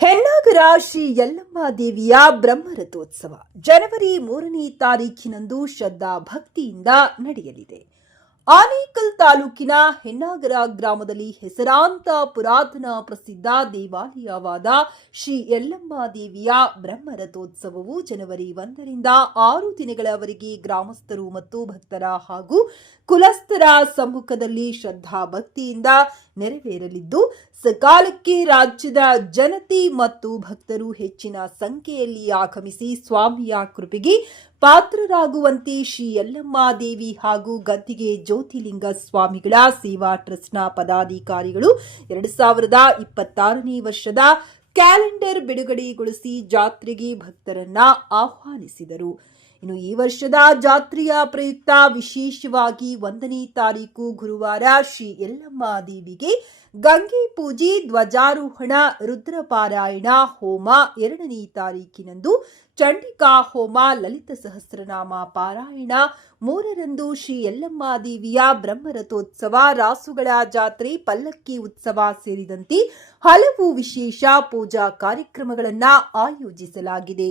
ಹೆನ್ನಾಗರ ಶ್ರೀ ಯಲ್ಲಮ್ಮ ದೇವಿಯ ಬ್ರಹ್ಮರಥೋತ್ಸವ ಜನವರಿ ಮೂರನೇ ತಾರೀಖಿನಂದು ಶ್ರದ್ಧಾ ಭಕ್ತಿಯಿಂದ ನಡೆಯಲಿದೆ. ಆನೇಕಲ್ ತಾಲೂಕಿನ ಹೆನ್ನಾಗರ ಗ್ರಾಮದಲ್ಲಿ ಹೆಸರಾಂತ ಪುರಾತನ ಪ್ರಸಿದ್ಧ ದೇವಾಲಯವಾದ ಶ್ರೀ ಯಲ್ಲಮ್ಮ ದೇವಿಯ ಬ್ರಹ್ಮರಥೋತ್ಸವವು ಜನವರಿ ಒಂದರಿಂದ ಆರು ದಿನಗಳವರೆಗೆ ಗ್ರಾಮಸ್ಥರು ಮತ್ತು ಭಕ್ತರ ಹಾಗೂ ಕುಲಸ್ಥರ ಸಮ್ಮುಖದಲ್ಲಿ ಶ್ರದ್ಧಾ ಭಕ್ತಿಯಿಂದ ನೆರವೇರಲಿದ್ದು, ಸಕಾಲಕ್ಕೆ ರಾಜ್ಯದ ಜನತೆ ಮತ್ತು ಭಕ್ತರು ಹೆಚ್ಚಿನ ಸಂಖ್ಯೆಯಲ್ಲಿ ಆಗಮಿಸಿ ಸ್ವಾಮಿಯ ಕೃಪೆಗೆ ಪಾತ್ರರಾಗುವಂತೆ ಶ್ರೀ ಯಲ್ಲಮ್ಮ ದೇವಿ ಹಾಗೂ ಗದ್ದಿಗೆ ಜ್ಯೋತಿಲಿಂಗ ಸ್ವಾಮಿಗಳ ಸೇವಾ ಟ್ರಸ್ಟ್ನ ಪದಾಧಿಕಾರಿಗಳು ಎರಡು ಸಾವಿರದ ಇಪ್ಪತ್ತಾರನೇ ವರ್ಷದ ಕ್ಯಾಲೆಂಡರ್ ಬಿಡುಗಡೆಗೊಳಿಸಿ ಜಾತ್ರೆಗೆ ಭಕ್ತರನ್ನ ಆಹ್ವಾನಿಸಿದರು. ಇನ್ನು ಈ ವರ್ಷದ ಜಾತ್ರೆಯ ಪ್ರಯುಕ್ತ ವಿಶೇಷವಾಗಿ ಒಂದನೇ ತಾರೀಕು ಗುರುವಾರ ಶ್ರೀ ಯಲ್ಲಮ್ಮ ದೇವಿಗೆ ಗಂಗೆ ಪೂಜೆ, ಧ್ವಜಾರೋಹಣ, ರುದ್ರಪಾರಾಯಣ ಹೋಮ ಎರಡನೇ ತಾರೀಕಿನಂದು ಚಂಡಿಕಾ ಹೋಮ, ಲಲಿತ ಸಹಸ್ರನಾಮ ಪಾರಾಯಣ, ಮೂರರಂದು ಶ್ರೀ ಯಲ್ಲಮ್ಮ ದೇವಿಯ ಬ್ರಹ್ಮರಥೋತ್ಸವ, ರಾಸುಗಳ ಜಾತ್ರೆ, ಪಲ್ಲಕ್ಕಿ ಉತ್ಸವ ಸೇರಿದಂತೆ ಹಲವು ವಿಶೇಷ ಪೂಜಾ ಕಾರ್ಯಕ್ರಮಗಳನ್ನು ಆಯೋಜಿಸಲಾಗಿದೆ.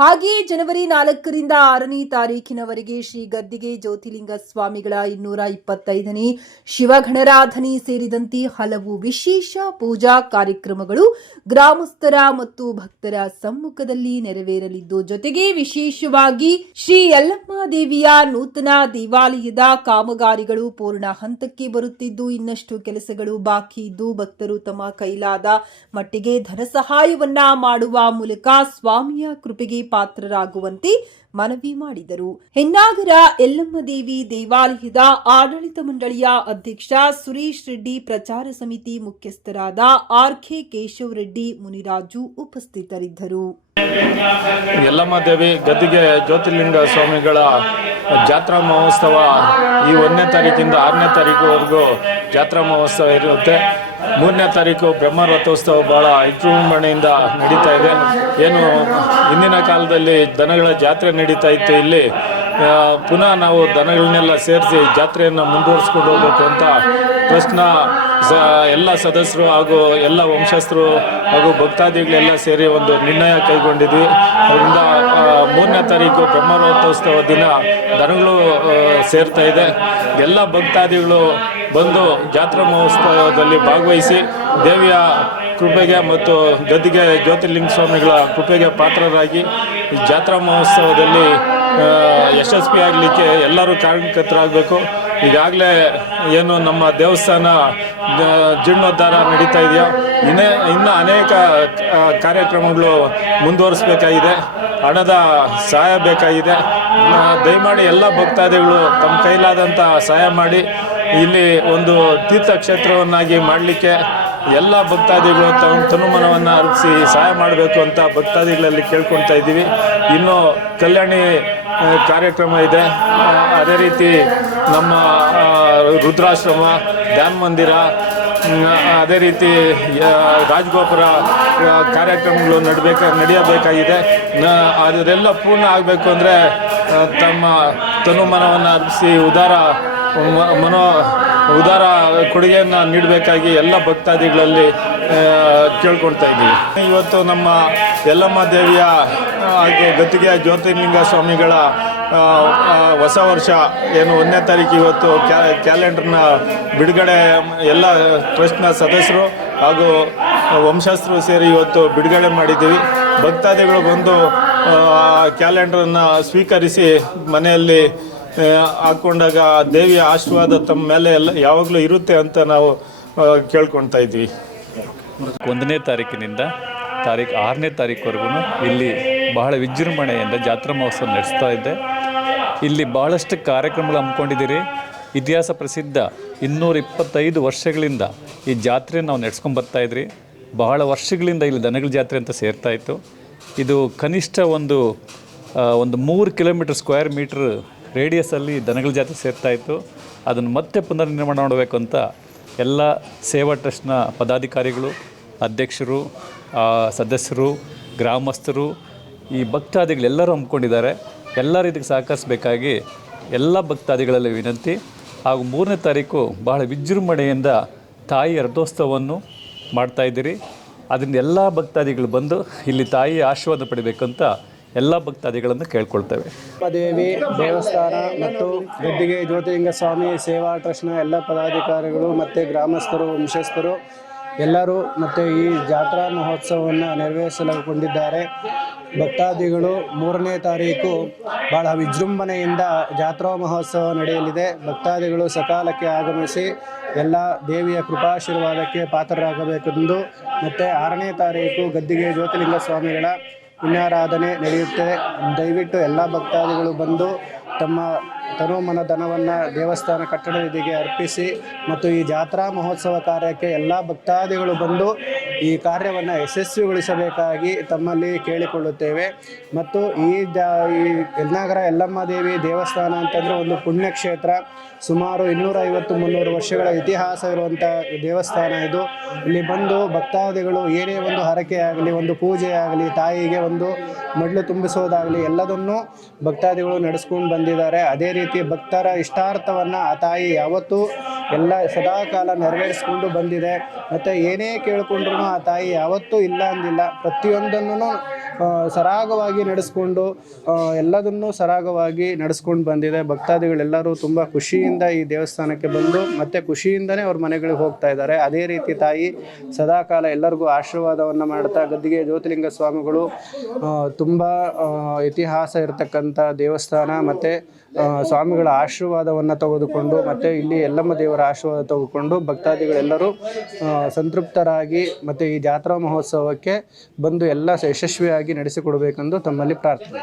ಹಾಗೆಯೇ ಜನವರಿ ನಾಲ್ಕರಿಂದ ಆರನೇ ತಾರೀಕಿನವರೆಗೆ ಶ್ರೀ ಗದ್ದಿಗೆ ಜ್ಯೋತಿಲಿಂಗ ಸ್ವಾಮಿಗಳ ಇನ್ನೂರ ಇಪ್ಪತ್ತೈದನೇ ಶಿವಗಣರಾಧನೆ ಸೇರಿದಂತೆ ಹಲವು ವಿಶೇಷ ಪೂಜಾ ಕಾರ್ಯಕ್ರಮಗಳು ಗ್ರಾಮಸ್ಥರ ಮತ್ತು ಭಕ್ತರ ಸಮ್ಮುಖದಲ್ಲಿ ನೆರವೇರಲಿದ್ದು, ಜೊತೆಗೆ ವಿಶೇಷವಾಗಿ ಶ್ರೀ ಯಲ್ಲಮ್ಮ ದೇವಿಯ ನೂತನ ದೇವಾಲಯದ ಕಾಮಗಾರಿಗಳು ಪೂರ್ಣ ಹಂತಕ್ಕೆ ಬರುತ್ತಿದ್ದು, ಇನ್ನಷ್ಟು ಕೆಲಸಗಳು ಬಾಕಿ ಇದ್ದು, ಭಕ್ತರು ತಮ್ಮ ಕೈಲಾದ ಮಟ್ಟಿಗೆ ಧನ ಸಹಾಯವನ್ನ ಮಾಡುವ ಮೂಲಕ ಸ್ವಾಮಿಯ ಕೃಪೆಗೆ ಪಾತ್ರರಾಗುವಂತೆ ಮನವಿ ಮಾಡಿದರು. ಹೆನ್ನಾಗರ ಎಲ್ಲಮ್ಮ ದೇವಿ ದೇವಾಲಯದ ಆಡಳಿತ ಮಂಡಳಿಯ ಅಧ್ಯಕ್ಷ ಸುರೇಶ್ ರೆಡ್ಡಿ ಪ್ರಚಾರ ಸಮಿತಿ ಮುಖ್ಯಸ್ಥರಾದ ಆರ್ ಕೆ ಕೇಶವ್ ರೆಡ್ಡಿ, ಮುನಿರಾಜು ಉಪಸ್ಥಿತರಿದ್ದರು. ಎಲ್ಲಮ್ಮ ದೇವಿ ಗದ್ದಿಗೆ ಜ್ಯೋತಿರ್ಲಿಂಗ ಸ್ವಾಮಿಗಳ ಜಾತ್ರಾ ಮಹೋತ್ಸವ ಈ ಒಂದನೇ ತಾರೀಕಿಂದ ಆರನೇ ತಾರೀಕುವರೆಗೂ ಜಾತ್ರಾ ಮಹೋತ್ಸವ ಇರುತ್ತೆ. ಮೂರನೇ ತಾರೀಕು ಬ್ರಹ್ಮ ರಥೋತ್ಸವ ಭಾಳ ವಿಜೃಂಭಣೆಯಿಂದ ನಡೀತಾ ಇದೆ. ಏನು ಹಿಂದಿನ ಕಾಲದಲ್ಲಿ ದನಗಳ ಜಾತ್ರೆ ನಡೀತಾ ಇತ್ತು ಇಲ್ಲಿ. ಪುನಃ ನಾವು ದನಗಳನ್ನೆಲ್ಲ ಸೇರಿಸಿ ಜಾತ್ರೆಯನ್ನು ಮುಂದುವರಿಸ್ಕೊಂಡು ಹೋಗ್ಬೇಕು ಅಂತ ಟ್ರಸ್ಟ್ನ ಸ, ಎಲ್ಲ ಸದಸ್ಯರು ಹಾಗೂ ಎಲ್ಲ ವಂಶಸ್ಥರು ಹಾಗೂ ಭಕ್ತಾದಿಗಳೆಲ್ಲ ಸೇರಿ ಒಂದು ನಿರ್ಣಯ ಕೈಗೊಂಡಿದ್ವಿ. ಅದರಿಂದ ಮೂರನೇ ತಾರೀಕು ಬ್ರಹ್ಮರಥೋತ್ಸವ ದಿನ ದನಗಳು ಸೇರ್ತಾ ಇದೆ. ಎಲ್ಲ ಭಕ್ತಾದಿಗಳು ಬಂದು ಜಾತ್ರಾ ಮಹೋತ್ಸವದಲ್ಲಿ ಭಾಗವಹಿಸಿ ದೇವಿಯ ಕೃಪೆಗೆ ಮತ್ತು ಗದ್ದಿಗೆ ಜ್ಯೋತಿರ್ಲಿಂಗ ಸ್ವಾಮಿಗಳ ಕೃಪೆಗೆ ಪಾತ್ರರಾಗಿ ಜಾತ್ರಾ ಮಹೋತ್ಸವದಲ್ಲಿ ಯಶಸ್ವಿಯಾಗಲಿಕ್ಕೆ ಎಲ್ಲರೂ ಕಾರಣಕರ್ತರಾಗಬೇಕು ಈಗಾಗಲೇ ಏನು ನಮ್ಮ ದೇವಸ್ಥಾನ ಜೀರ್ಣೋದ್ಧಾರ ನಡೀತಾ ಇದೆಯೋ? ಇನ್ನೇ, ಇನ್ನು ಅನೇಕ ಕಾರ್ಯಕ್ರಮಗಳು ಮುಂದುವರಿಸಬೇಕಾಗಿದೆ. ಹಣದ ಸಹಾಯ ಬೇಕಾಗಿದೆ. ದಯಮಾಡಿ ಎಲ್ಲ ಭಕ್ತಾದಿಗಳು ತಮ್ಮ ಕೈಲಾದಂಥ ಸಹಾಯ ಮಾಡಿ. ಇಲ್ಲಿ ಒಂದು ತೀರ್ಥಕ್ಷೇತ್ರವನ್ನಾಗಿ ಮಾಡಲಿಕ್ಕೆ ಎಲ್ಲ ಭಕ್ತಾದಿಗಳು ತಮ್ಮ ತನುಮನವನ್ನು ಅರ್ಪಿಸಿ ಸಹಾಯ ಮಾಡಬೇಕು ಅಂತ ಭಕ್ತಾದಿಗಳಲ್ಲಿ ಕೇಳ್ಕೊಳ್ತಾ ಇದ್ದೀವಿ. ಇನ್ನು ಕಲ್ಯಾಣಿ ಕಾರ್ಯಕ್ರಮ ಇದೆ. ಅದೇ ರೀತಿ ನಮ್ಮ ರುದ್ರಾಶ್ರಮ, ಧ್ಯಾನ ಮಂದಿರ ಅದೇ ರೀತಿ ರಾಜಗೋಪುರ ಕಾರ್ಯಕ್ರಮಗಳು ನಡಬೇಕ, ನಡೆಯಬೇಕಾಗಿದೆ. ಅದರೆಲ್ಲ ಪೂರ್ಣ ಆಗಬೇಕು ಅಂದರೆ ತಮ್ಮ ತನುಮನವನ್ನು ಅರ್ಪಿಸಿ ಉದಾರ ಮನೋ ಉದಾರ ಕೊಡುಗೆಯನ್ನು ನೀಡಬೇಕಾಗಿ ಎಲ್ಲ ಭಕ್ತಾದಿಗಳಲ್ಲಿ ಕೇಳ್ಕೊಳ್ತಾ ಇದ್ದೀವಿ. ಇವತ್ತು ನಮ್ಮ ಯಲ್ಲಮ್ಮ ದೇವಿಯ ಹಾಗೆ ಗದ್ದಿಗೆ ಜ್ಯೋತಿರ್ಲಿಂಗ ಸ್ವಾಮಿಗಳ ಹೊಸ ವರ್ಷ ಏನು ಒಂದನೇ ತಾರೀಕು ಇವತ್ತು ಕ್ಯಾ, ಕ್ಯಾಲೆಂಡರ್ನ ಬಿಡುಗಡೆ, ಎಲ್ಲ ಟ್ರಸ್ಟ್ನ ಸದಸ್ಯರು ಹಾಗೂ ವಂಶಸ್ಥರು ಸೇರಿ ಇವತ್ತು ಬಿಡುಗಡೆ ಮಾಡಿದ್ದೀವಿ. ಭಕ್ತಾದಿಗಳು ಬಂದು ಕ್ಯಾಲೆಂಡರನ್ನು ಸ್ವೀಕರಿಸಿ ಮನೆಯಲ್ಲಿ ಆ, ಹಾಕ್ಕೊಂಡಾಗ ದೇವಿಯ ಆಶೀರ್ವಾದ ತಮ್ಮ ಮೇಲೆ ಎಲ್ಲ ಯಾವಾಗಲೂ ಇರುತ್ತೆ ಅಂತ ನಾವು ಆ, ಕೇಳ್ಕೊಳ್ತಾ ಇದ್ವಿ. ಒಂದನೇ ತಾರೀಕಿನಿಂದ ತಾರೀಕು ಆರನೇ ತಾರೀಕುವರೆಗೂ ಇಲ್ಲಿ ಬಹಳ ವಿಜೃಂಭಣೆಯಿಂದ ಜಾತ್ರಾ ಮಹೋತ್ಸವ ನಡೆಸ್ತಾ ಇದ್ದೆ ಇಲ್ಲಿ ಬಹಳಷ್ಟು ಕಾರ್ಯಕ್ರಮಗಳು ಹಮ್ಮಿಕೊಂಡಿದ್ದೀರಿ. ಇತಿಹಾಸ ಪ್ರಸಿದ್ಧ ಇನ್ನೂರ ಇಪ್ಪತ್ತೈದು ವರ್ಷಗಳಿಂದ ಈ ಜಾತ್ರೆ ನಾವು ನಡೆಸ್ಕೊಂಡು ಬರ್ತಾ ಇದ್ರಿ. ಬಹಳ ವರ್ಷಗಳಿಂದ ಇಲ್ಲಿ ದನಗಳ ಜಾತ್ರೆ ಅಂತ ಸೇರ್ತಾ ಇತ್ತು. ಇದು ಕನಿಷ್ಠ ಒಂದು ಒಂದು ಮೂರು ಕಿಲೋಮೀಟರ್ ಸ್ಕ್ವೇರ್ ಮೀಟ್ರ್ ರೇಡಿಯಸಲ್ಲಿ ದನಗಳ ಜಾತ್ರೆ ಸೇರ್ತಾ ಇತ್ತು. ಅದನ್ನು ಮತ್ತೆ ಪುನರ್ನಿರ್ಮಾಣ ಮಾಡಬೇಕು ಅಂತ ಎಲ್ಲ ಸೇವಾ ಟ್ರಸ್ಟ್ನ ಪದಾಧಿಕಾರಿಗಳು, ಅಧ್ಯಕ್ಷರು ಸದಸ್ಯರು, ಗ್ರಾಮಸ್ಥರು, ಈ ಭಕ್ತಾದಿಗಳೆಲ್ಲರೂ ಹಮ್ಮಿಕೊಂಡಿದ್ದಾರೆ. ಎಲ್ಲರೂ ರೀತಿಗೆ ಸಹಕರಿಸಬೇಕಾಗಿ ಎಲ್ಲ ಭಕ್ತಾದಿಗಳಲ್ಲಿ ವಿನಂತಿ. ಹಾಗೂ ಮೂರನೇ ತಾರೀಕು ಬಹಳ ವಿಜೃಂಭಣೆಯಿಂದ ತಾಯಿಯ ರಥೋತ್ಸವವನ್ನು ಮಾಡ್ತಾಯಿದ್ದೀರಿ ಅದರಿಂದ ಎಲ್ಲ ಭಕ್ತಾದಿಗಳು ಬಂದು ಇಲ್ಲಿ ತಾಯಿ ಆಶೀರ್ವಾದ ಪಡಿಬೇಕಂತ ಎಲ್ಲ ಭಕ್ತಾದಿಗಳನ್ನು ಕೇಳ್ಕೊಳ್ತೇವೆ. ದೇವಿ ದೇವಸ್ಥಾನ ಮತ್ತು ಗದ್ದಿಗೆ ಜ್ಯೋತಿಲಿಂಗ ಸ್ವಾಮಿ ಸೇವಾ ಟ್ರಸ್ಟ್ನ ಎಲ್ಲ ಪದಾಧಿಕಾರಿಗಳು ಮತ್ತು ಗ್ರಾಮಸ್ಥರು, ವಂಶಸ್ಥರು ಎಲ್ಲರೂ ಮತ್ತು ಈ ಜಾತ್ರಾ ಮಹೋತ್ಸವವನ್ನು ನೆರವೇರಿಸಲುಕೊಂಡಿದ್ದಾರೆ ಭಕ್ತಾದಿಗಳು ಮೂರನೇ ತಾರೀಕು ಭಾಳ ವಿಜೃಂಭಣೆಯಿಂದ ಜಾತ್ರಾ ಮಹೋತ್ಸವ ನಡೆಯಲಿದೆ. ಭಕ್ತಾದಿಗಳು ಸಕಾಲಕ್ಕೆ ಆಗಮಿಸಿ ಎಲ್ಲ ದೇವಿಯ ಕೃಪಾಶೀರ್ವಾದಕ್ಕೆ ಪಾತ್ರರಾಗಬೇಕೆಂದು ಮತ್ತು ಆರನೇ ತಾರೀಕು ಗದ್ದಿಗೆ ಜ್ಯೋತಿಲಿಂಗ ಸ್ವಾಮಿಗಳ ಪುಣ್ಯಾರಾಧನೆ ನಡೆಯುತ್ತದೆ. ದಯವಿಟ್ಟು ಎಲ್ಲ ಭಕ್ತಾದಿಗಳು ಬಂದು ತಮ್ಮ ತನು ಮನ ಧನವನ್ನು ದೇವಸ್ಥಾನ ಕಟ್ಟಡ ನಿಧಿಗೆ ಅರ್ಪಿಸಿ ಮತ್ತು ಈ ಜಾತ್ರಾ ಮಹೋತ್ಸವ ಕಾರ್ಯಕ್ಕೆ ಎಲ್ಲ ಭಕ್ತಾದಿಗಳು ಬಂದು ಈ ಕಾರ್ಯವನ್ನು ಯಶಸ್ವಿಗೊಳಿಸಬೇಕಾಗಿ ತಮ್ಮಲ್ಲಿ ಕೇಳಿಕೊಳ್ಳುತ್ತೇವೆ. ಮತ್ತು ಈ ಜಾ, ಈ ಯಲ್ನಾಗರ ಯಲ್ಲಮ್ಮ ದೇವಿ ದೇವಸ್ಥಾನ ಅಂತಂದರೆ ಒಂದು ಪುಣ್ಯಕ್ಷೇತ್ರ. ಸುಮಾರು ಇನ್ನೂರ ಐವತ್ತು ಮುನ್ನೂರು ವರ್ಷಗಳ ಇತಿಹಾಸ ಇರುವಂಥ ದೇವಸ್ಥಾನ ಇದು. ಇಲ್ಲಿ ಬಂದು ಭಕ್ತಾದಿಗಳು ಏನೇ ಒಂದು ಹರಕೆ ಆಗಲಿ, ಒಂದು ಪೂಜೆ ಆಗಲಿ, ತಾಯಿಗೆ ಒಂದು ಮಡ್ಲು ತುಂಬಿಸೋದಾಗಲಿ ಎಲ್ಲದನ್ನೂ ಭಕ್ತಾದಿಗಳು ನಡೆಸ್ಕೊಂಡು ಬಂದಿದ್ದಾರೆ. ಅದೇ ಭಕ್ತರ ಇಷ್ಟಾರ್ಥವನ್ನು ಆ ತಾಯಿ ಯಾವತ್ತೂ ಎಲ್ಲ ಸದಾಕಾಲ ನೆರವೇರಿಸ್ಕೊಂಡು ಬಂದಿದೆ. ಮತ್ತು ಏನೇ ಕೇಳಿಕೊಂಡ್ರು ಆ ತಾಯಿ ಯಾವತ್ತೂ ಇಲ್ಲ ಅಂದಿಲ್ಲ. ಪ್ರತಿಯೊಂದನ್ನು ಸರಾಗವಾಗಿ ನಡೆಸ್ಕೊಂಡು ಎಲ್ಲದನ್ನೂ ಸರಾಗವಾಗಿ ನಡೆಸ್ಕೊಂಡು ಬಂದಿದೆ. ಭಕ್ತಾದಿಗಳೆಲ್ಲರೂ ತುಂಬ ಖುಷಿಯಿಂದ ಈ ದೇವಸ್ಥಾನಕ್ಕೆ ಬಂದು ಮತ್ತು ಖುಷಿಯಿಂದನೇ ಅವ್ರ ಮನೆಗಳಿಗೆ ಹೋಗ್ತಾ ಇದ್ದಾರೆ. ಅದೇ ರೀತಿ ತಾಯಿ ಸದಾಕಾಲ ಎಲ್ಲರಿಗೂ ಆಶೀರ್ವಾದವನ್ನು ಮಾಡ್ತಾ, ಗದ್ದಿಗೆ ಜ್ಯೋತಿಲಿಂಗ ಸ್ವಾಮಿಗಳು ತುಂಬ ಇತಿಹಾಸ ಇರತಕ್ಕಂಥ ದೇವಸ್ಥಾನ, ಮತ್ತು ಸ್ವಾಮಿಗಳ ಆಶೀರ್ವಾದವನ್ನು ತೆಗೆದುಕೊಂಡು ಮತ್ತು ಇಲ್ಲಿ ಎಲ್ಲಮ್ಮ ದೇವರ ಆಶೀರ್ವಾದ ತೆಗೆದುಕೊಂಡು ಭಕ್ತಾದಿಗಳೆಲ್ಲರೂ ಸಂತೃಪ್ತರಾಗಿ ಮತ್ತು ಈ ಜಾತ್ರಾ ಮಹೋತ್ಸವಕ್ಕೆ ಬಂದು ಎಲ್ಲ ಯಶಸ್ವಿಯಾಗಿ ನಡೆಸಿಕೊಡಬೇಕೆಂದು ತಮ್ಮಲ್ಲಿ ಪ್ರಾರ್ಥನೆ.